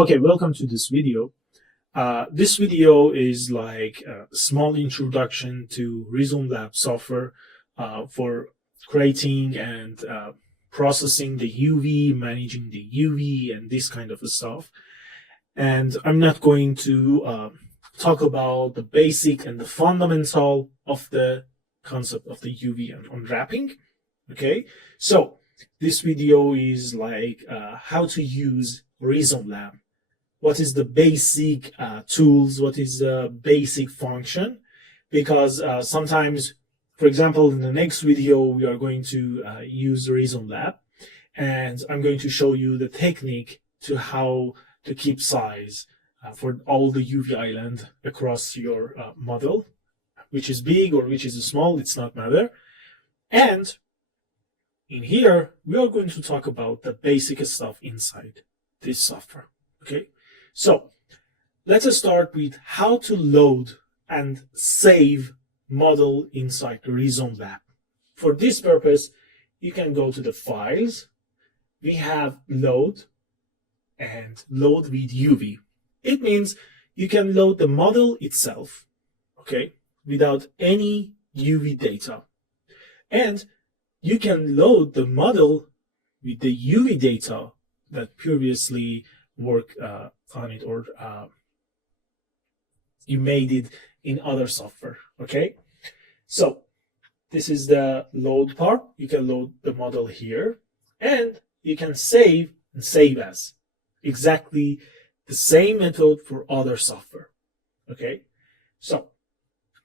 Okay, welcome to this video. This video is like a small introduction to RizomLab software for creating and processing the UV, managing the UV, and this kind of stuff. And I'm not going to talk about the basic and the fundamental of the concept of the UV and unwrapping. Okay, so this video is like how to use RizomLab. What is the basic tools, what is the basic function, because sometimes, for example, in the next video, we are going to use RizomLab, and I'm going to show you the technique to how to keep size for all the UV island across your model, which is big or which is small, it's not matter. And in here, we are going to talk about the basic stuff inside this software, okay? So let's start with how to load and save model inside RizomLab. For this purpose, you can go to the files. We have load and load with UV. It means you can load the model itself, okay, without any UV data. And you can load the model with the UV data that previously worked on it, or you made it in other software, okay? So this is the load part. You can load the model here, and you can save and save as. Exactly the same method for other software, okay? So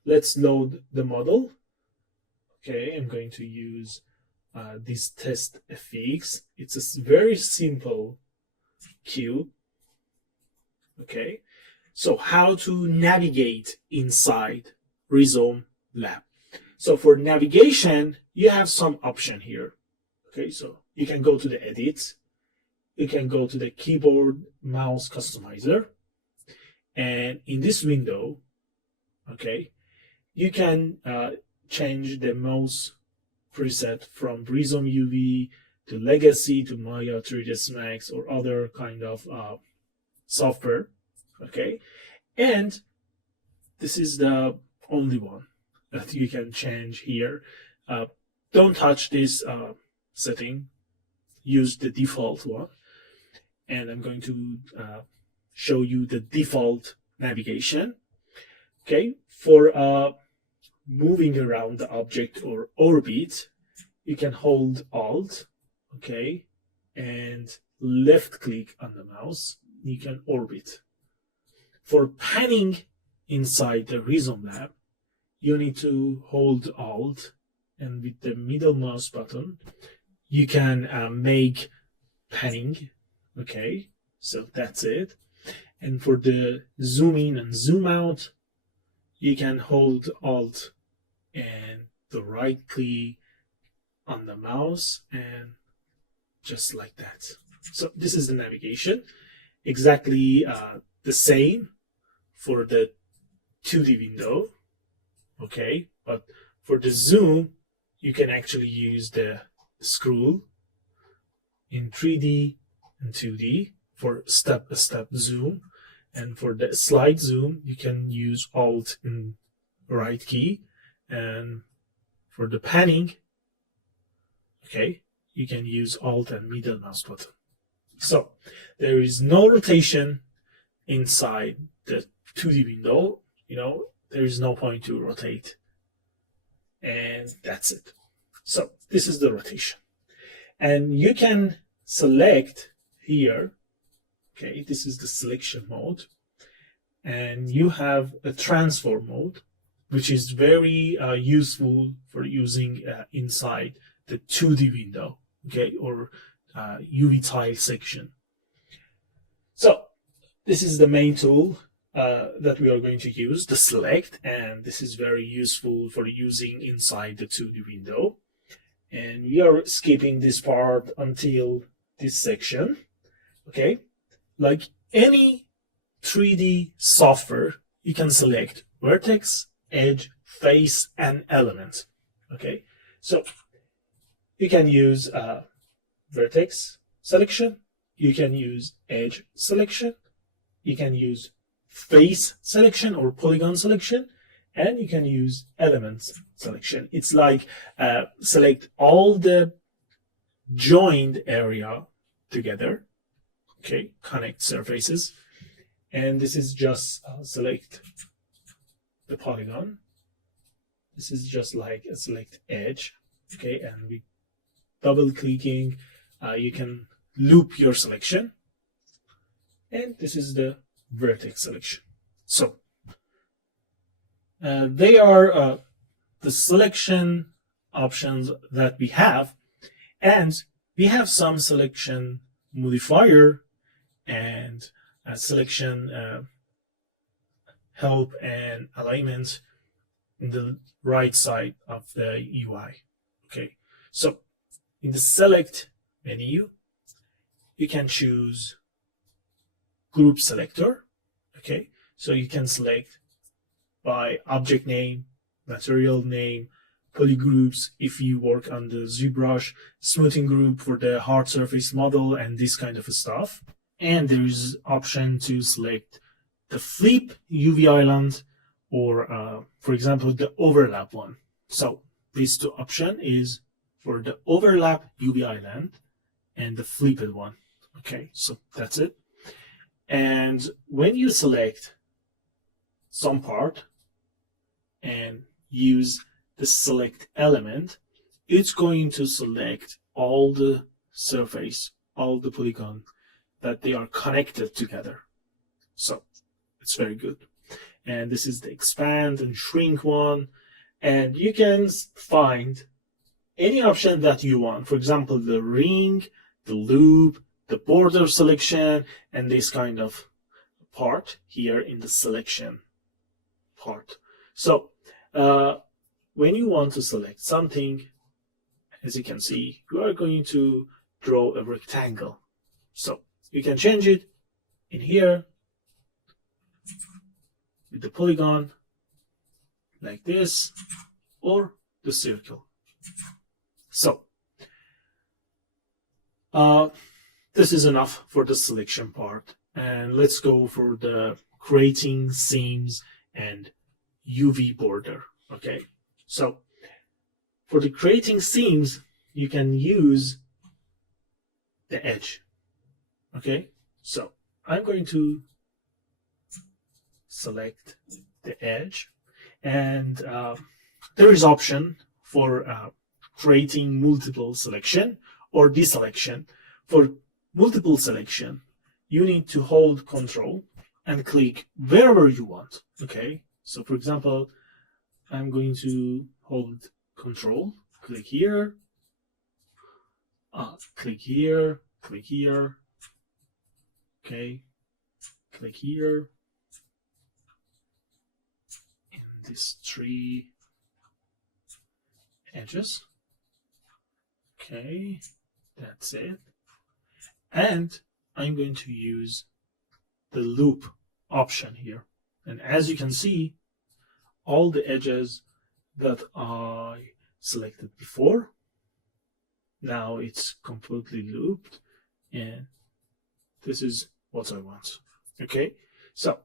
let's load the model. Okay, I'm going to use this test fx. It's a very simple cube. Okay, so how to navigate inside RizomLab. So for navigation, you have some option here. Okay, so you can go to the edit, you can go to the keyboard mouse customizer, and in this window, okay, you can change the mouse preset from Rizom UV to Legacy to Maya 3ds Max or other kind of software, okay? And this is the only one that you can change here. Don't touch this setting, use the default one. And I'm going to show you the default navigation. Okay, for moving around the object or orbit, you can hold Alt, okay, and left click on the mouse. You can orbit. For panning inside the RizomLab, you need to hold Alt, and with the middle mouse button, you can make panning. Okay, so that's it. And for the zoom in and zoom out, you can hold Alt and the right click on the mouse, and just like that. So this is the navigation. Exactly the same for the 2D window, okay? But for the zoom, you can actually use the scroll in 3D and 2D for step-by-step zoom. And for the slide zoom, you can use Alt and right key. And for the panning, okay, you can use Alt and middle mouse button. So there is no rotation inside the 2D window. You know, there is no point to rotate. And that's it. So this is the rotation. And you can select here, okay, this is the selection mode. And you have a transform mode, which is very useful for using inside the 2D window, okay, or UV tile section. So this is the main tool that we are going to use, the select, and this is very useful for using inside the 2D window. And we are skipping this part until this section, okay? Like any 3D software, you can select vertex, edge, face, and element, okay? So you can use vertex selection, you can use edge selection, you can use face selection or polygon selection, and you can use elements selection. It's like select all the joined area together, okay, connect surfaces, and this is just select the polygon. This is just like a select edge, okay, and we double clicking, you can loop your selection, and this is the vertex selection. So they are the selection options that we have, and we have some selection modifier and selection help and alignment in the right side of the UI. Okay, so in the select menu, you can choose group selector. Okay, so you can select by object name, material name, polygroups if you work on the ZBrush, smoothing group for the hard surface model, and this kind of stuff. And there is option to select the flip UV island or, for example, the overlap one. So these two options is for the overlap UV island and the flipped one. Okay, so that's it. And when you select some part and use the select element, it's going to select all the surface, all the polygon that they are connected together. So it's very good. And this is the expand and shrink one. And you can find any option that you want. For example, the ring, the loop, the border selection, and this kind of part here in the selection part. So when you want to select something, as you can see, you are going to draw a rectangle. So you can change it in here with the polygon like this, or the circle. So this is enough for the selection part, and let's go for the creating seams and UV border. Okay, so for the creating seams, you can use the edge. Okay, so I'm going to select the edge, and there is option for creating multiple selection or deselection. For multiple selection, you need to hold Control and click wherever you want. Okay, so for example, I'm going to hold Control, click here, click here, click here, okay, click here, in these three edges. Okay, that's it. And I'm going to use the loop option here. And as you can see, all the edges that I selected before, now it's completely looped, and this is what I want. Okay, so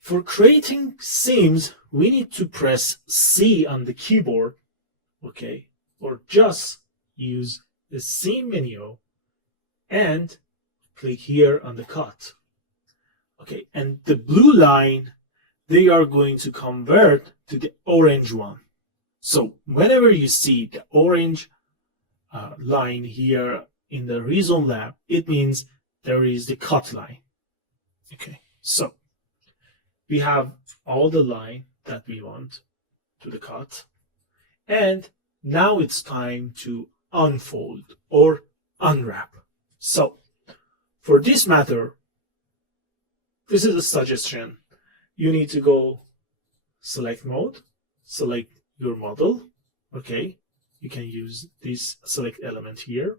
for creating seams, we need to press C on the keyboard, okay, or just use the seam menu and click here on the cut. Okay, and the blue line, they are going to convert to the orange one. So whenever you see the orange line here in the RizomLab, it means there is the cut line. Okay, so we have all the line that we want to the cut, and now it's time to unfold or unwrap. So for this matter, this is a suggestion. You need to go select mode, select your model. Okay, you can use this select element here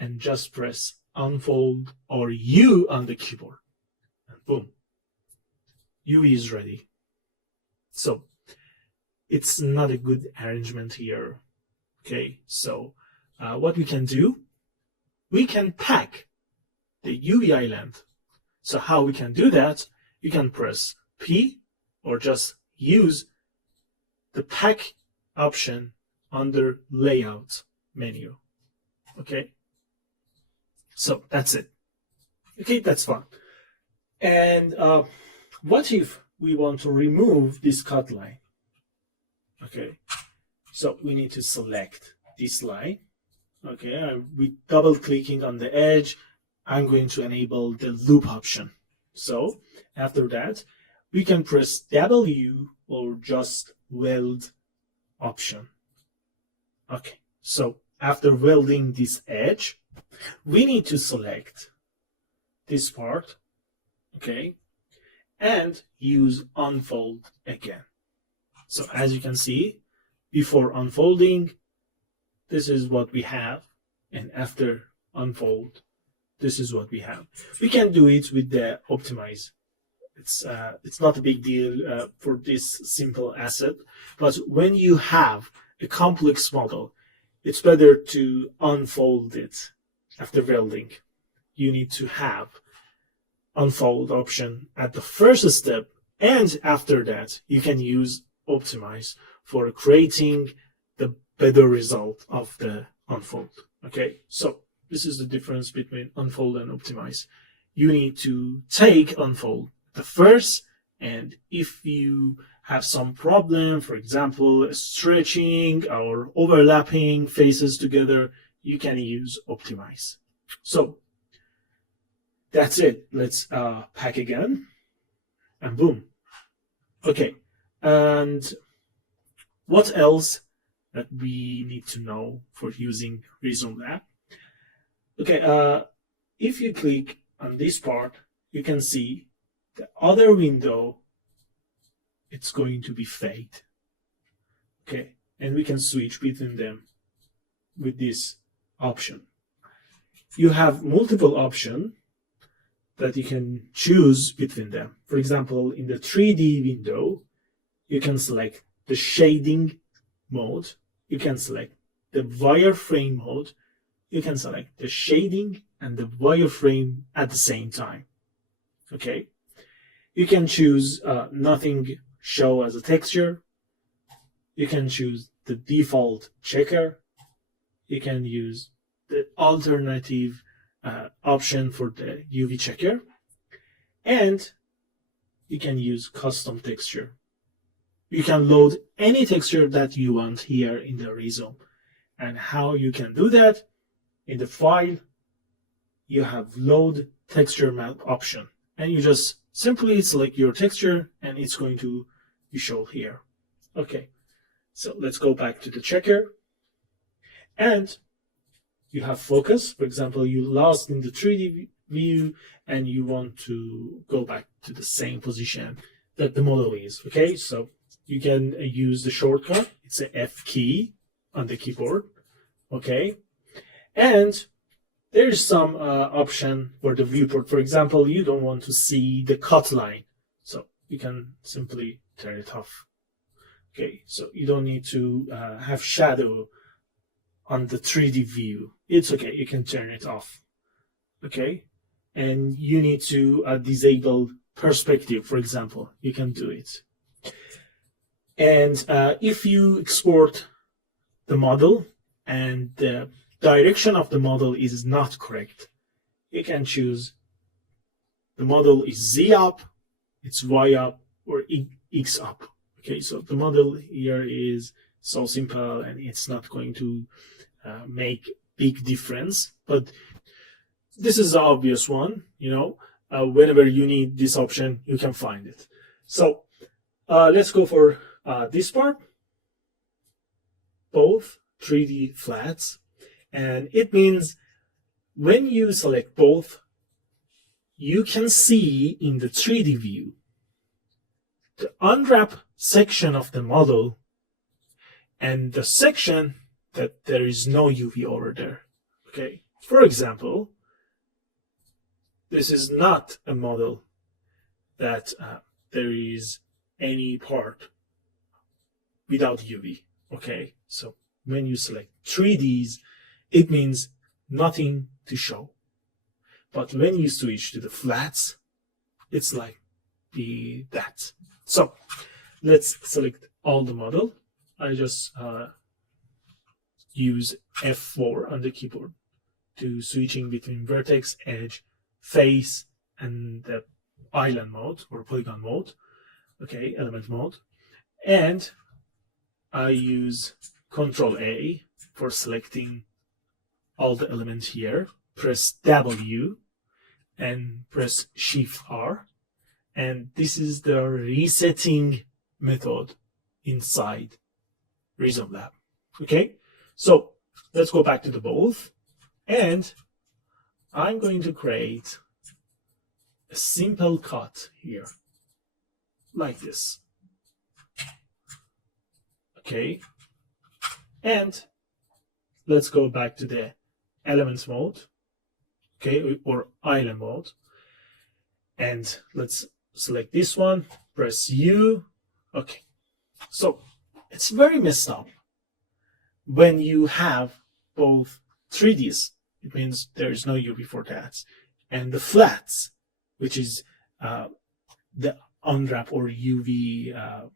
and just press unfold or U on the keyboard, and boom, UV is ready. So it's not a good arrangement here. Okay, so what we can do, we can pack the UV island So how we can do that? You can press P or just use the pack option under layout menu. Okay, so that's it. Okay, that's fine. And what if we want to remove this cut line? Okay, so we need to select this line. Okay, with double clicking on the edge, I'm going to enable the loop option. So after that, we can press W or just weld option. Okay, so after welding this edge, we need to select this part, okay, and use unfold again. So as you can see, before unfolding, this is what we have, and after unfold, this is what we have. We can do it with the optimize. It's not a big deal for this simple asset, but when you have a complex model, it's better to unfold it after welding. You need to have unfold option at the first step, and after that you can use optimize for creating the better result of the unfold. Okay, so this is the difference between unfold and optimize. You need to take unfold the first, and if you have some problem, for example stretching or overlapping faces together, you can use optimize. So that's it. Let's pack again, and boom. Okay, and what else that we need to know for using RizomLab? Okay, if you click on this part, you can see the other window, it's going to be fade. Okay, and we can switch between them with this option. You have multiple options that you can choose between them. For example, in the 3D window, you can select the shading mode, you can select the wireframe mode, you can select the shading and the wireframe at the same time. Okay, you can choose nothing show as a texture, you can choose the default checker, you can use the alternative option for the UV checker, and you can use custom texture. You can load any texture that you want here in the Rizom. And how you can do that? In the file, you have load texture map option, and you just simply select your texture and it's going to be shown here. Okay, so let's go back to the checker, and you have focus. For example, you lost in the 3D view and you want to go back to the same position that the model is. Okay, so you can use the shortcut. It's a F key on the keyboard. Okay, and there's some option for the viewport. For example, you don't want to see the cut line, so you can simply turn it off. Okay, so you don't need to have shadow on the 3D view. It's okay, you can turn it off. Okay, and you need to disable perspective, for example, you can do it. And if you export the model and the direction of the model is not correct, you can choose the model is Z up, it's Y up, or X up. Okay, so the model here is so simple and it's not going to make big difference, but this is the obvious one, you know. Whenever you need this option, you can find it. So let's go for this part, both 3D flats, and it means when you select both, you can see in the 3D view the unwrap section of the model and the section that there is no UV over there. Okay, for example, this is not a model that there is any part without UV. Okay, so when you select 3Ds, it means nothing to show. But when you switch to the flats, it's like that. So let's select all the model. I just use F4 on the keyboard to switching between vertex, edge, face, and the island mode or polygon mode. Okay, element mode. And I use Control A for selecting all the elements here. Press W and press Shift R. And this is the resetting method inside RizomLab. Okay, so let's go back to the both. And I'm going to create a simple cut here, like this. Okay, and let's go back to the elements mode, okay, or island mode, and let's select this one, press U. Okay, so it's very messed up when you have both 3Ds, it means there is no UV for that, and the flats, which is the unwrap or UV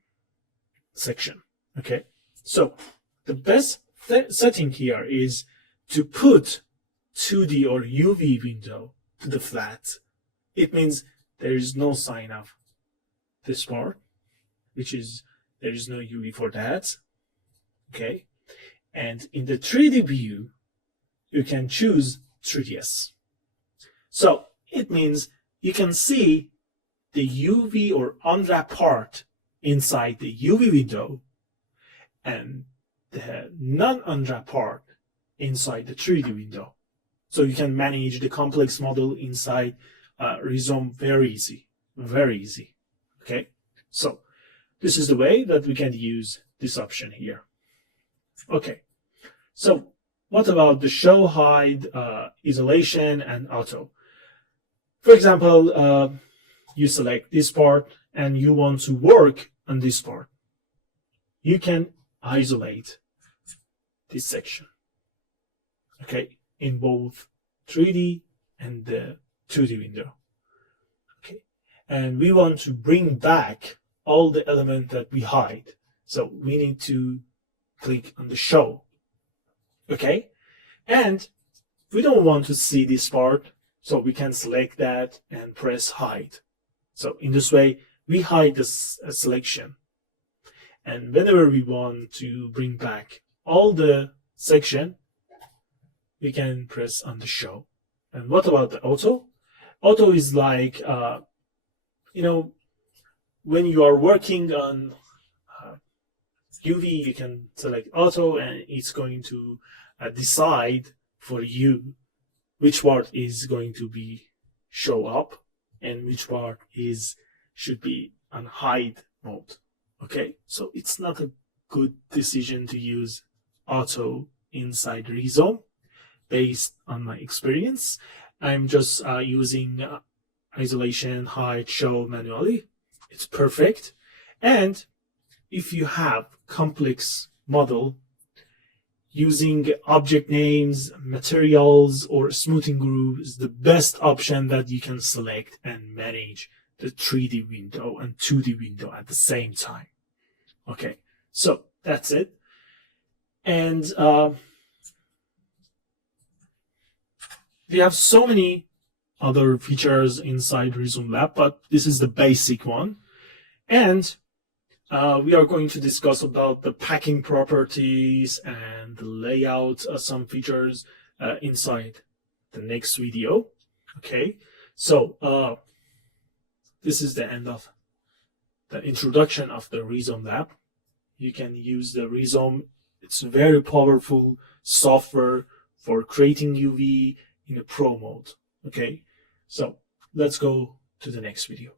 section. Okay, so the best setting here is to put 2D or UV window to the flat. It means there is no sign of this part, which is there is no UV for that. Okay, and in the 3D view, you can choose 3ds. So it means you can see the UV or unwrap part inside the UV window and the non-unwrap part inside the 3D window. So you can manage the complex model inside Rizom very easy, very easy. Okay, so this is the way that we can use this option here. Okay, so what about the show, hide, isolation, and auto? For example, you select this part and you want to work on this part. You can isolate this section, okay, in both 3D and the 2D window. Okay, and we want to bring back all the elements that we hide. So we need to click on the show. Okay, and we don't want to see this part, so we can select that and press hide. So in this way, we hide this selection. And whenever we want to bring back all the section, we can press on the show. And what about the auto? Auto is like, you know, when you are working on UV, you can select auto and it's going to decide for you which part is going to be show up and which part should be on hide mode. Okay, so it's not a good decision to use auto inside Rizom based on my experience. I'm just using isolation, hide, show manually. It's perfect. And if you have complex model, using object names, materials, or smoothing group is the best option that you can select and manage the 3D window and 2D window at the same time. Okay, so that's it. And we have so many other features inside RizomLab, but this is the basic one. And we are going to discuss about the packing properties and the layout of some features inside the next video. Okay, so this is the end of the introduction of the RizomLab. You can use the Rizom. It's a very powerful software for creating UV in a pro mode. Okay, so let's go to the next video.